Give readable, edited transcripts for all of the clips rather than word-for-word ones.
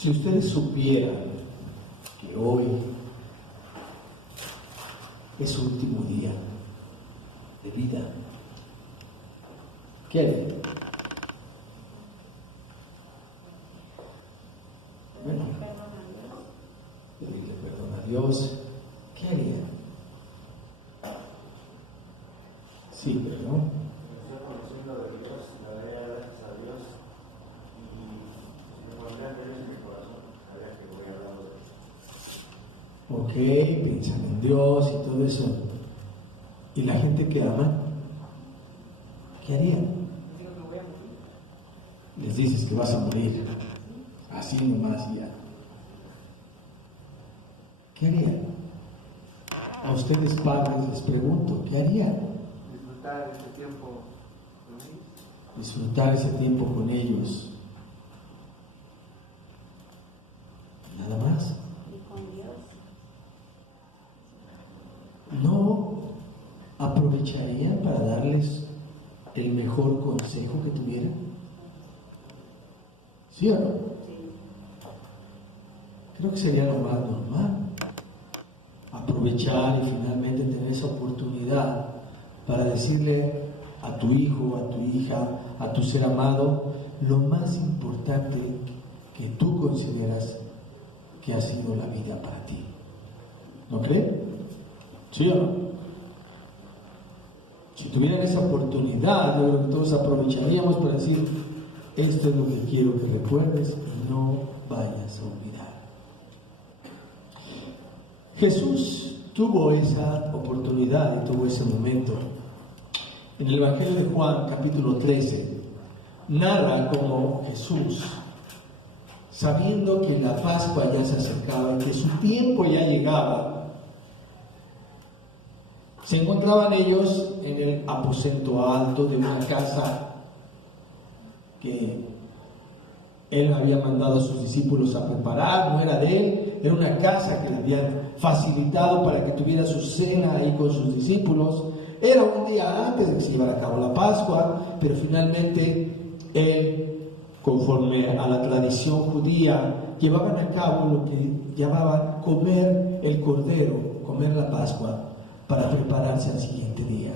Si ustedes supieran que hoy es su último día de vida, ¿qué harían? Bueno, pedirle perdón a Dios. ¿Qué harían? Sí, pero no. Estoy conociendo de Dios, le daría gracias a Dios y me pondría a Dios en mi corazón, sabía que voy hablando de eso. Ok, piensan en Dios y todo eso. ¿Y la gente que ama? ¿Qué harían? Les dices que vas a morir. Así nomás ya. ¿Qué harían? A ustedes padres les pregunto, ¿qué harían? Disfrutar este tiempo con ellos. Disfrutar ese tiempo con ellos. Nada más. Y con Dios. ¿No aprovecharían para darles el mejor consejo que tuvieran? ¿Sí o no? Sí. Creo que sería lo más normal. Aprovechar y finalmente tener esa oportunidad para decirle a tu hijo, a tu hija, a tu ser amado, lo más importante que tú consideras que ha sido la vida para ti. ¿No creen? ¿Sí o no? Si tuvieran esa oportunidad, yo creo que todos aprovecharíamos para decir, esto es lo que quiero que recuerdes y no vayas a olvidar. Jesús tuvo esa oportunidad y tuvo ese momento. En el Evangelio de Juan, capítulo 13, narra cómo Jesús, sabiendo que la Pascua ya se acercaba y que su tiempo ya llegaba, se encontraban ellos en el aposento alto de una casa que Él había mandado a sus discípulos a preparar, no era de Él, era una casa que le habían facilitado para que tuviera su cena ahí con sus discípulos. Era un día antes de que se llevara a cabo la Pascua, pero finalmente Él, conforme a la tradición judía, llevaban a cabo lo que llamaban comer el cordero, comer la Pascua, para prepararse al siguiente día.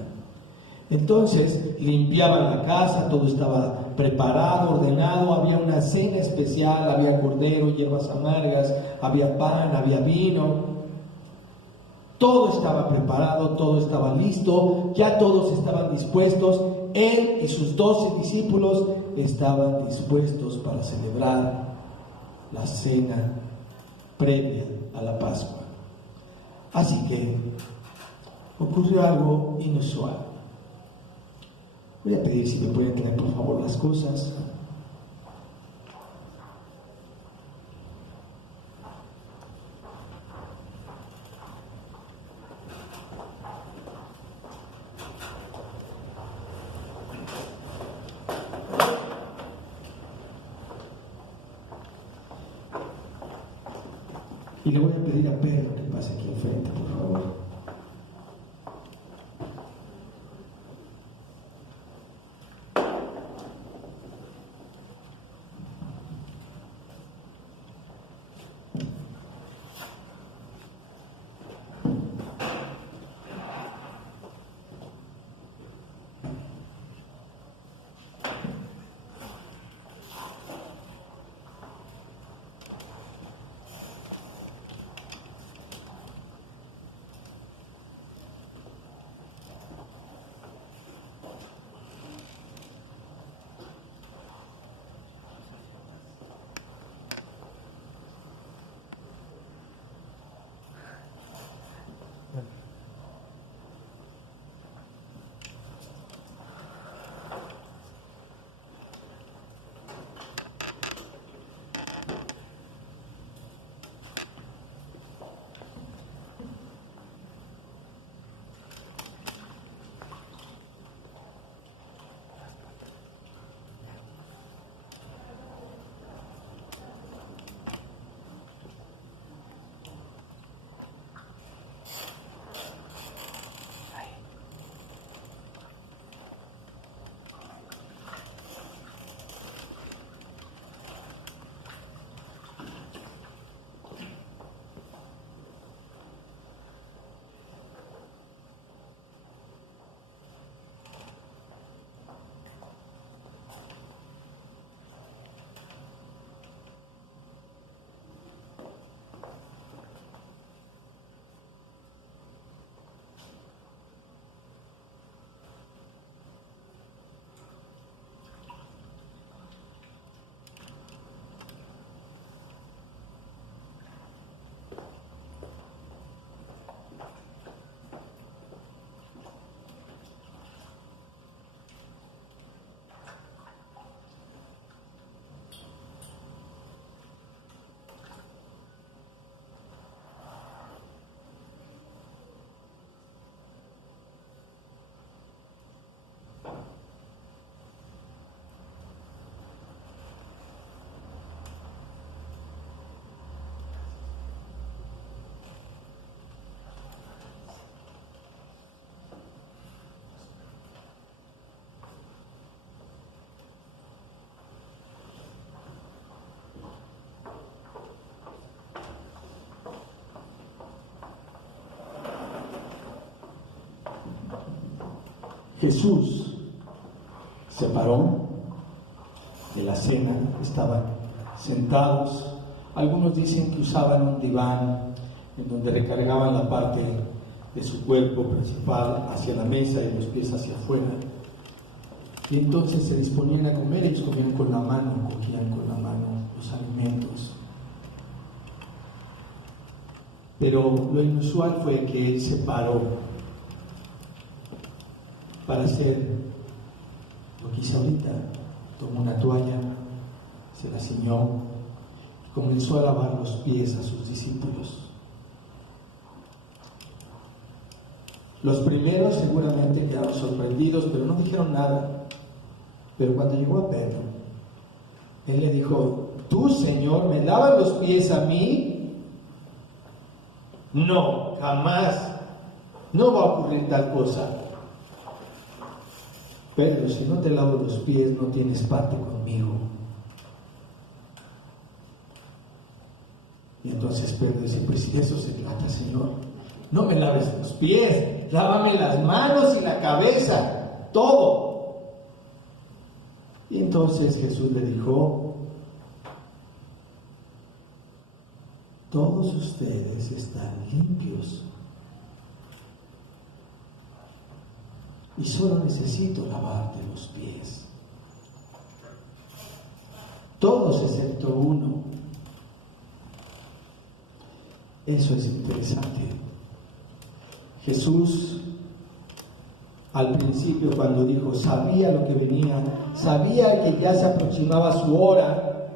Entonces limpiaban la casa, todo estaba preparado, ordenado, había una cena especial, había cordero, hierbas amargas, había pan, había vino, todo estaba preparado, todo estaba listo, ya todos estaban dispuestos, Él y sus 12 discípulos estaban dispuestos para celebrar la cena previa a la Pascua. Así que ocurrió algo inusual. Voy a pedir si me pueden traer por favor las cosas. Y le voy a pedir a Pedro que pase aquí al frente, por favor. Jesús se paró de la cena, estaban sentados. Algunos dicen que usaban un diván en donde recargaban la parte de su cuerpo principal hacia la mesa y los pies hacia afuera. Y entonces se disponían a comer, ellos comían con la mano, cogían con la mano los alimentos. Pero lo inusual fue que él se paró para hacer lo que hizo ahorita. Tomó una toalla, se la ciñó y comenzó a lavar los pies a sus discípulos. Los primeros seguramente quedaron sorprendidos, pero no dijeron nada. Pero cuando llegó a Pedro, él le dijo: ¿tú, Señor, me lavas los pies a mí? No, jamás. No va a ocurrir tal cosa. Pedro, si no te lavo los pies, no tienes parte conmigo. Y entonces Pedro dice: pues si de eso se trata, Señor, no me laves los pies, lávame las manos y la cabeza, todo. Y entonces Jesús le dijo: todos ustedes están limpios y solo necesito lavarte los pies. Todos excepto uno. Eso es interesante. Jesús, al principio, cuando dijo, sabía lo que venía, sabía que ya se aproximaba su hora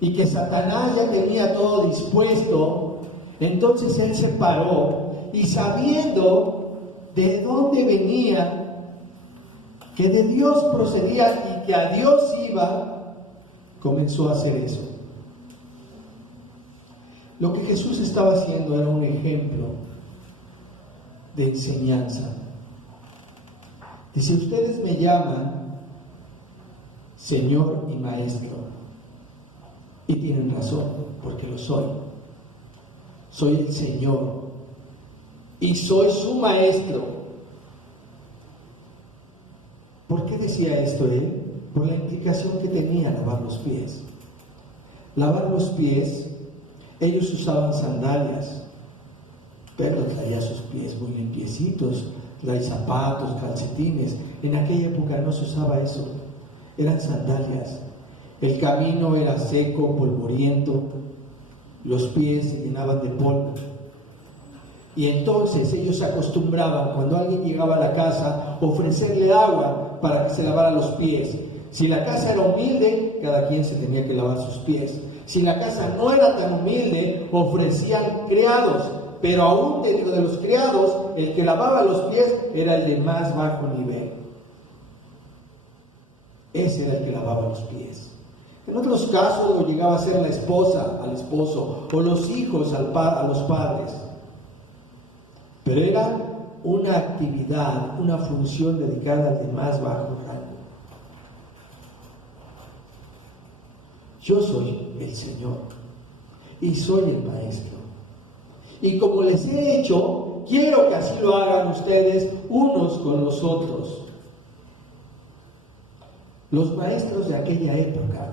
y que Satanás ya tenía todo dispuesto. Entonces él se paró y, sabiendo de dónde venía, que de Dios procedía y que a Dios iba, comenzó a hacer eso. Lo que Jesús estaba haciendo era un ejemplo de enseñanza. Dice: ustedes me llaman Señor y Maestro, y tienen razón, porque lo soy. Soy el Señor y soy su Maestro. ¿Por qué decía esto él? Por la implicación que tenía lavar los pies. Lavar los pies, ellos usaban sandalias. Pedro traía sus pies muy limpiecitos, traía zapatos, calcetines. En aquella época no se usaba eso, eran sandalias. El camino era seco, polvoriento, los pies se llenaban de polvo. Y entonces ellos se acostumbraban, cuando alguien llegaba a la casa, ofrecerle agua para que se lavara los pies. Si la casa era humilde, cada quien se tenía que lavar sus pies. Si la casa no era tan humilde, ofrecían criados, pero aún dentro de los criados, el que lavaba los pies era el de más bajo nivel. Ese era el que lavaba los pies. En otros casos lo llegaba a ser la esposa al esposo, o los hijos a los padres. Pero era una actividad, una función dedicada al de más bajo rango. Yo soy el Señor y soy el Maestro. Y como les he hecho, quiero que así lo hagan ustedes unos con los otros. Los maestros de aquella época,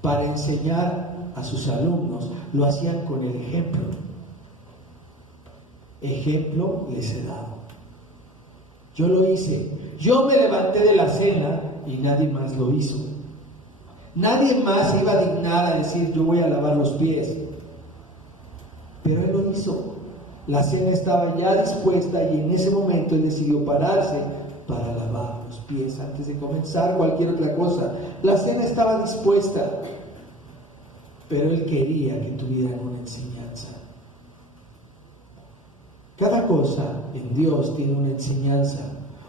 para enseñar a sus alumnos, lo hacían con el ejemplo. Ejemplo les he dado. Yo lo hice. Yo me levanté de la cena y nadie más lo hizo. Nadie más se iba a dignar a decir: yo voy a lavar los pies. Pero él lo hizo. La cena estaba ya dispuesta y en ese momento él decidió pararse para lavar los pies antes de comenzar cualquier otra cosa. La cena estaba dispuesta, pero él quería que tuvieran una enseñanza. Cada cosa en Dios tiene una enseñanza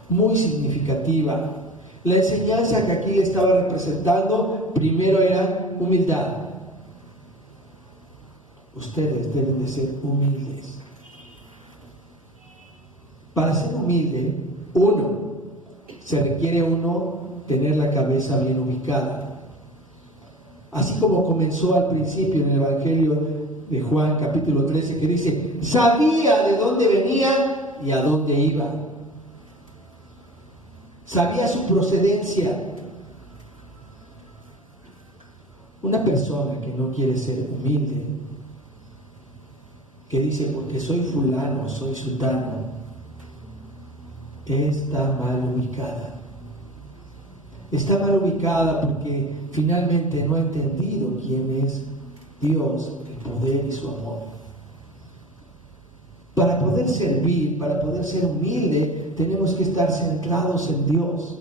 muy significativa. La enseñanza que aquí estaba representando primero era humildad. Ustedes deben de ser humildes. Para ser humilde, se requiere tener la cabeza bien ubicada. Así como comenzó al principio en el Evangelio de Juan capítulo 13, que dice: sabía de dónde venía y a dónde iba. sabía su procedencia. Una persona que no quiere ser humilde, que dice porque soy fulano, soy sultano, está mal ubicada. Está mal ubicada porque finalmente no ha entendido quién es Dios, el poder y su amor. Para poder servir, para poder ser humilde, tenemos que estar centrados en Dios.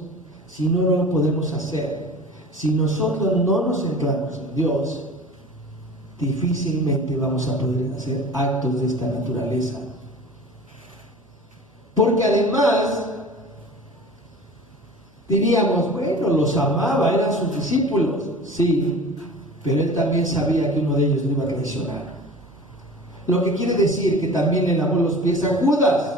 Si no, no lo podemos hacer. Si nosotros no nos centramos en Dios, difícilmente vamos a poder hacer actos de esta naturaleza. Porque además, diríamos, bueno, los amaba, eran sus discípulos, sí, pero él también sabía que uno de ellos lo iba a traicionar. Lo que quiere decir que también le lavó los pies a Judas.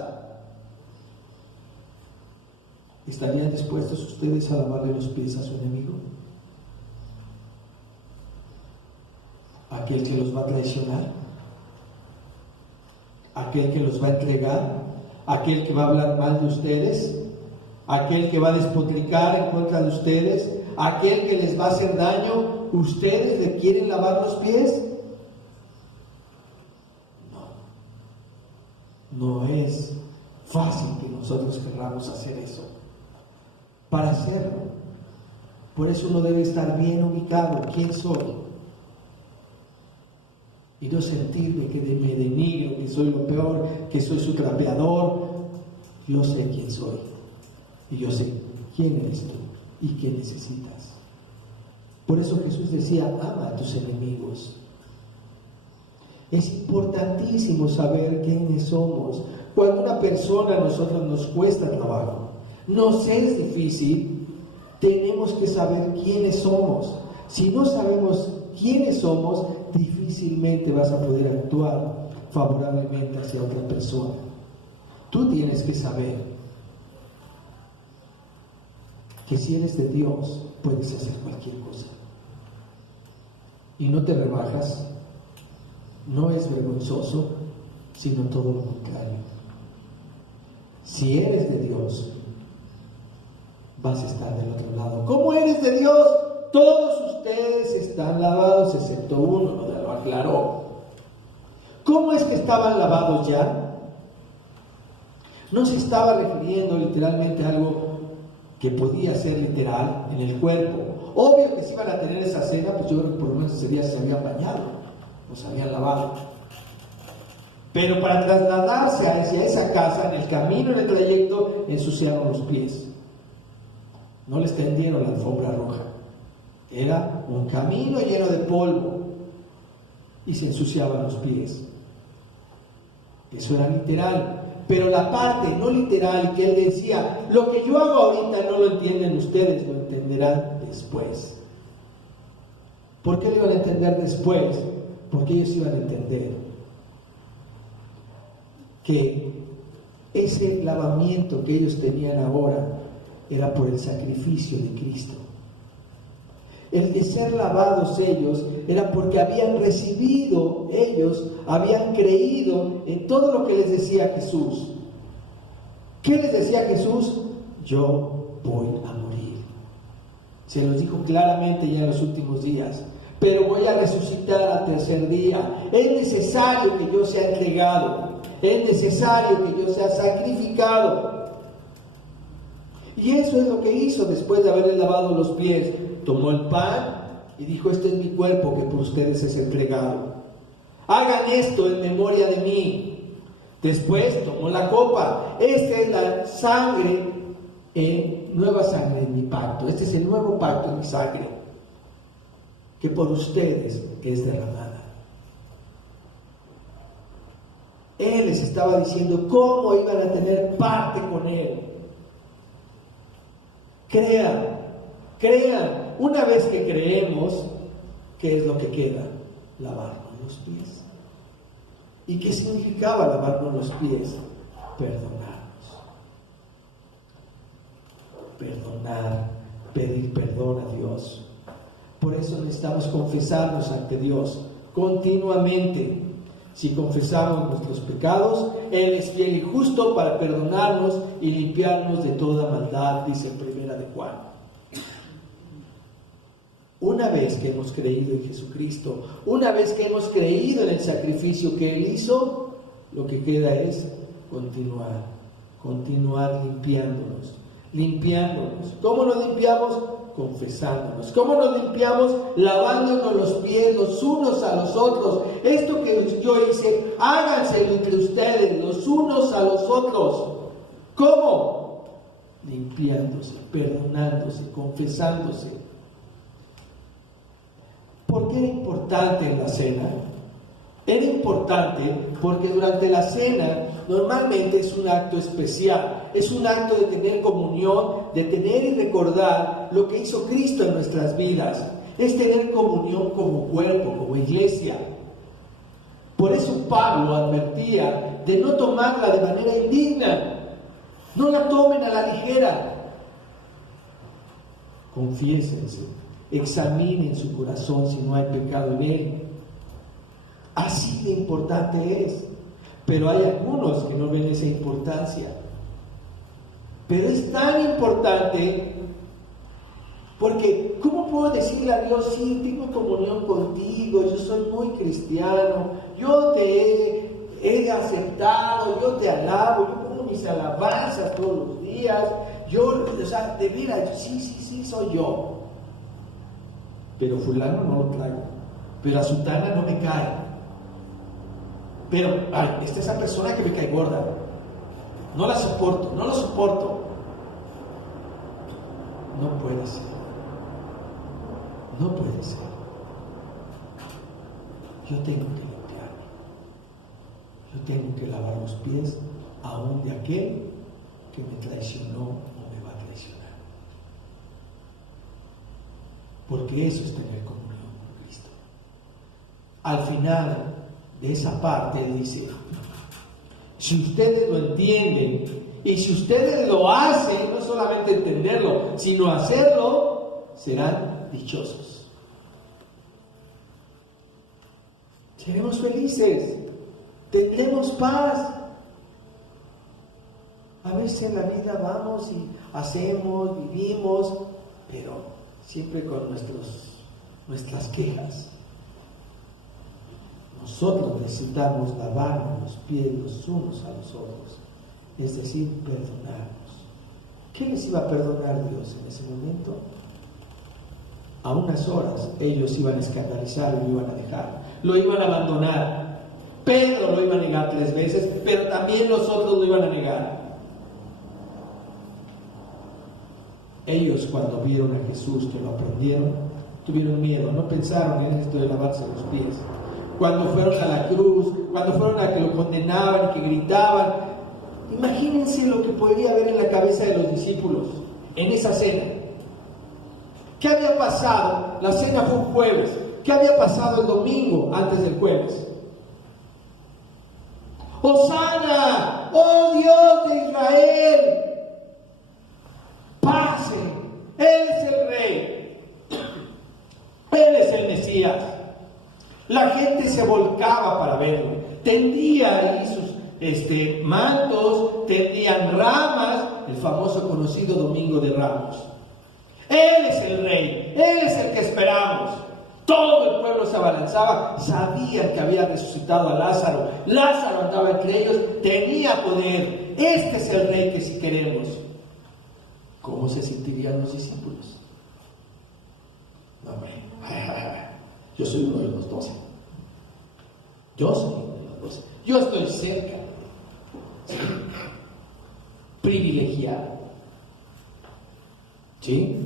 ¿Estarían dispuestos ustedes a lavarle los pies a su enemigo? ¿Aquel que los va a traicionar? ¿Aquel que los va a entregar? ¿Aquel que va a hablar mal de ustedes? ¿Aquel que va a despotricar en contra de ustedes? ¿Aquel que les va a hacer daño? ¿Ustedes le quieren lavar los pies? No es fácil que nosotros querramos hacer eso. Para hacerlo, por eso uno debe estar bien ubicado. ¿Quién soy? Y no sentirme que me denigro, que soy lo peor, que soy su trapeador. Yo sé quién soy. Y yo sé quién eres tú y qué necesitas. Por eso Jesús decía, ama a tus enemigos. Es importantísimo saber quiénes somos. Cuando una persona a nosotros nos cuesta trabajo, nos es difícil, tenemos que saber quiénes somos. Si no sabemos quiénes somos, difícilmente vas a poder actuar favorablemente hacia otra persona. Tú tienes que saber que si eres de Dios, puedes hacer cualquier cosa. Y no te rebajas, no es vergonzoso, sino todo lo contrario. Si eres de Dios, vas a estar del otro lado. ¿Cómo eres de Dios? Todos ustedes están lavados, excepto uno, lo aclaró. ¿Cómo es que estaban lavados ya? No se estaba refiriendo literalmente a algo que podía ser literal en el cuerpo. Obvio que si iban a tener esa cena, pues yo creo que por lo menos ese día se habían bañado, o se habían lavado. Pero para trasladarse hacia esa casa, en el camino, en el trayecto, ensuciaron los pies. No les tendieron la alfombra roja. Era un camino lleno de polvo y se ensuciaban los pies. Eso era literal. Pero la parte no literal que él decía, lo que yo hago ahorita no lo entienden ustedes, lo entenderán después. ¿Por qué lo iban a entender después? Porque ellos iban a entender que ese lavamiento que ellos tenían ahora era por el sacrificio de Cristo. El de ser lavados ellos era porque habían recibido, ellos habían creído en todo lo que les decía Jesús. ¿Qué les decía Jesús? Yo voy a morir. Se los dijo claramente ya en los últimos días. Pero voy a resucitar al tercer día. Es necesario que yo sea entregado. Es necesario que yo sea sacrificado. Y eso es lo que hizo después de haberle lavado los pies. Tomó el pan y dijo, este es mi cuerpo que por ustedes es entregado. Hagan esto en memoria de mí. Después tomó la copa. Esta es la sangre, nueva sangre en mi pacto. Este es el nuevo pacto en mi sangre, que por ustedes es derramada. Él les estaba diciendo cómo iban a tener parte con Él. Crean. Una vez que creemos, ¿qué es lo que queda? Lavarnos los pies. ¿Y qué significaba lavarnos los pies? Perdonar, pedir perdón a Dios. Por eso necesitamos confesarnos ante Dios continuamente. Si confesamos nuestros pecados, Él es fiel y justo para perdonarnos y limpiarnos de toda maldad, dice en 1 de Juan. Una vez que hemos creído en Jesucristo, una vez que hemos creído en el sacrificio que Él hizo, lo que queda es continuar limpiándonos. ¿Cómo nos limpiamos? Confesándonos. ¿Cómo nos limpiamos? Lavándonos los pies los unos a los otros. Esto que yo hice, háganselo entre ustedes, los unos a los otros. ¿Cómo? Limpiándose, perdonándose, confesándose. ¿Por qué era importante en la cena? Era importante porque durante la cena normalmente es un acto especial, es un acto de tener comunión, de tener y recordar lo que hizo Cristo en nuestras vidas. Es tener comunión como cuerpo, como iglesia. Por eso Pablo advertía de no tomarla de manera indigna. No la tomen a la ligera. Confiésense, examinen su corazón si no hay pecado en él. Así de importante es. Pero hay algunos que no ven esa importancia. Pero es tan importante porque ¿cómo puedo decirle a Dios, sí, tengo comunión contigo, yo soy muy cristiano, yo te he aceptado, yo te alabo, yo pongo mis alabanzas todos los días, de veras, sí, soy yo. Pero fulano no lo traigo, pero a sutana no me cae. Pero, está esa persona que me cae gorda. No la soporto, no lo soporto. No puede ser. No puede ser. Yo tengo que limpiarme. Yo tengo que lavar los pies aún de aquel que me traicionó o me va a traicionar. Porque eso es tener comunión con Cristo. Al final de esa parte dice, si ustedes lo entienden y si ustedes lo hacen, no solamente entenderlo, sino hacerlo, serán dichosos. Seremos felices, tendremos paz. A veces en la vida vamos y hacemos, vivimos, pero siempre con nuestras quejas. Nosotros necesitamos lavarnos los pies los unos a los otros, es decir, perdonarnos. ¿Qué les iba a perdonar Dios en ese momento? A unas horas ellos iban a escandalizar y lo iban a dejar, lo iban a abandonar. Pedro lo iba a negar 3 veces, pero también los otros lo iban a negar. Ellos, cuando vieron a Jesús, que lo aprendieron, tuvieron miedo, no pensaron en esto de lavarse los pies. Cuando fueron a la cruz, cuando fueron a que lo condenaban y que gritaban, imagínense lo que podría haber en la cabeza de los discípulos en esa cena. ¿Qué había pasado? La cena fue un jueves. ¿Qué había pasado el domingo antes del jueves? ¡Hosana! ¡Oh Dios de Israel! ¡Pase! Él es el Rey. Él es el Mesías. La gente se volcaba para verlo. Tendía ahí sus mantos, tendían ramas, el famoso conocido Domingo de Ramos. Él es el Rey, Él es el que esperamos. Todo el pueblo se abalanzaba, sabían que había resucitado a Lázaro. Lázaro andaba entre ellos, tenía poder. Este es el Rey que si queremos. ¿Cómo se sentirían los discípulos? No, hombre, yo soy uno de los 12. Yo soy uno de los 12. Yo estoy cerca. ¿Sí? Privilegiado. ¿Sí?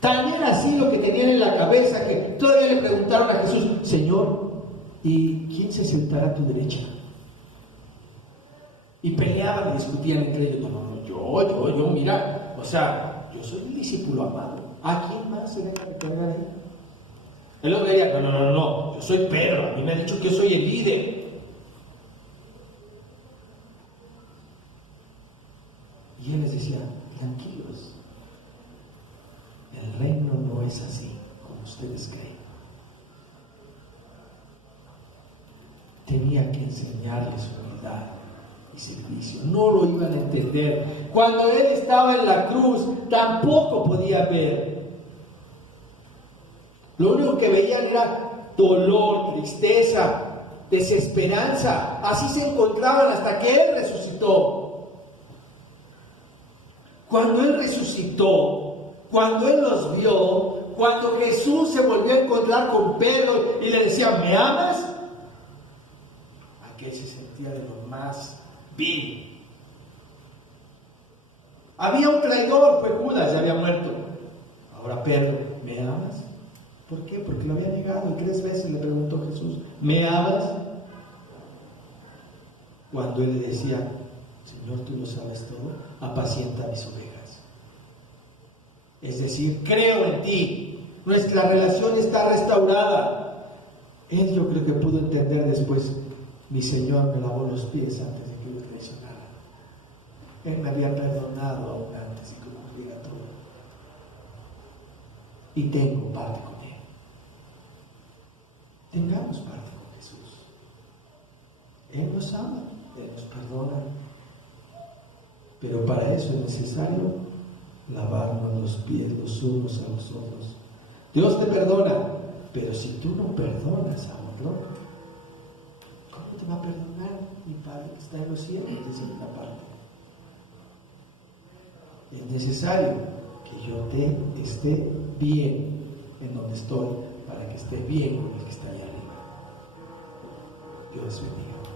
Tan era así lo que tenían en la cabeza que todavía le preguntaron a Jesús, Señor, ¿y quién se sentará a tu derecha? Y peleaban y discutían entre ellos. No, yo, mira, o sea, yo soy el discípulo amado. ¿A quién más se deja recargar ahí? Él lo veía, no, yo soy Pedro, a mí me ha dicho que yo soy el líder. Y él les decía, tranquilos, el reino no es así como ustedes creen. Tenía tenía que enseñarles humildad y servicio. No lo iban a entender. Cuando Él estaba en la cruz, tampoco podía ver. Lo único que veían era dolor, tristeza, desesperanza. Así se encontraban hasta que Él resucitó. Cuando Él resucitó, cuando Él los vio, cuando Jesús se volvió a encontrar con Pedro y le decía, ¿me amas? Aquel se sentía de lo más vil. Había un traidor, fue Judas, ya había muerto. Ahora Pedro, ¿me amas? ¿Por qué? Porque lo había negado y 3 veces le preguntó Jesús, ¿me amas? Cuando Él le decía, Señor, tú lo sabes todo, apacienta mis ovejas. Es decir, creo en ti, nuestra relación está restaurada. Él, yo creo que pudo entender después, mi Señor me lavó los pies antes de que yo traicionara. Él me había perdonado aún antes de que cumpliera todo. Y tengo parte con Él. Tengamos parte con Jesús. Él nos ama, Él nos perdona. Pero para eso es necesario lavarnos los pies los unos a los otros. Dios te perdona, pero si tú no perdonas a otro, ¿cómo te va a perdonar mi Padre que está en los cielos? Dice una parte. Es necesario que yo esté bien en donde estoy para que esté bien con el que está allá arriba. Dios bendiga.